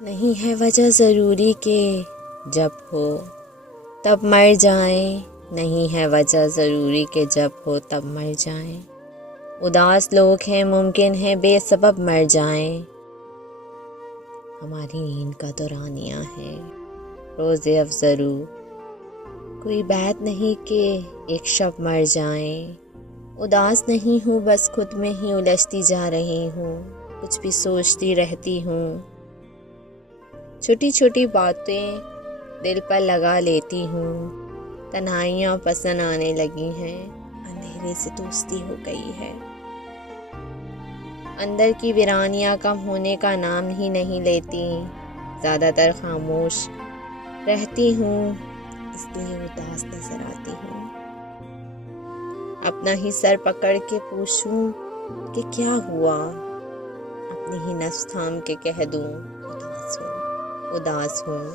نہیں ہے وجہ ضروری کہ جب ہو تب مر جائیں، نہیں ہے وجہ ضروری کہ جب ہو تب مر جائیں، اداس لوگ ہیں ممکن ہے بے سبب مر جائیں، ہماری نیند کا دورانیہ ہے روز افزرو، کوئی بات نہیں کہ ایک شب مر جائیں، اداس نہیں ہوں بس خود میں ہی الجھتی جا رہی ہوں، کچھ بھی سوچتی رہتی ہوں، چھوٹی چھوٹی باتیں دل پر لگا لیتی ہوں، تنہائیاں پسند آنے لگی ہیں، اندھیرے سے دوستی ہو گئی ہے، اندر کی ویرانیاں کم ہونے کا نام ہی نہیں لیتی، زیادہ تر خاموش رہتی ہوں اس لیے اداس نظر آتی ہوں، اپنا ہی سر پکڑ کے پوچھوں کہ کیا ہوا، اپنی ہی نفس تھام کے کہہ دوں اداس ہوں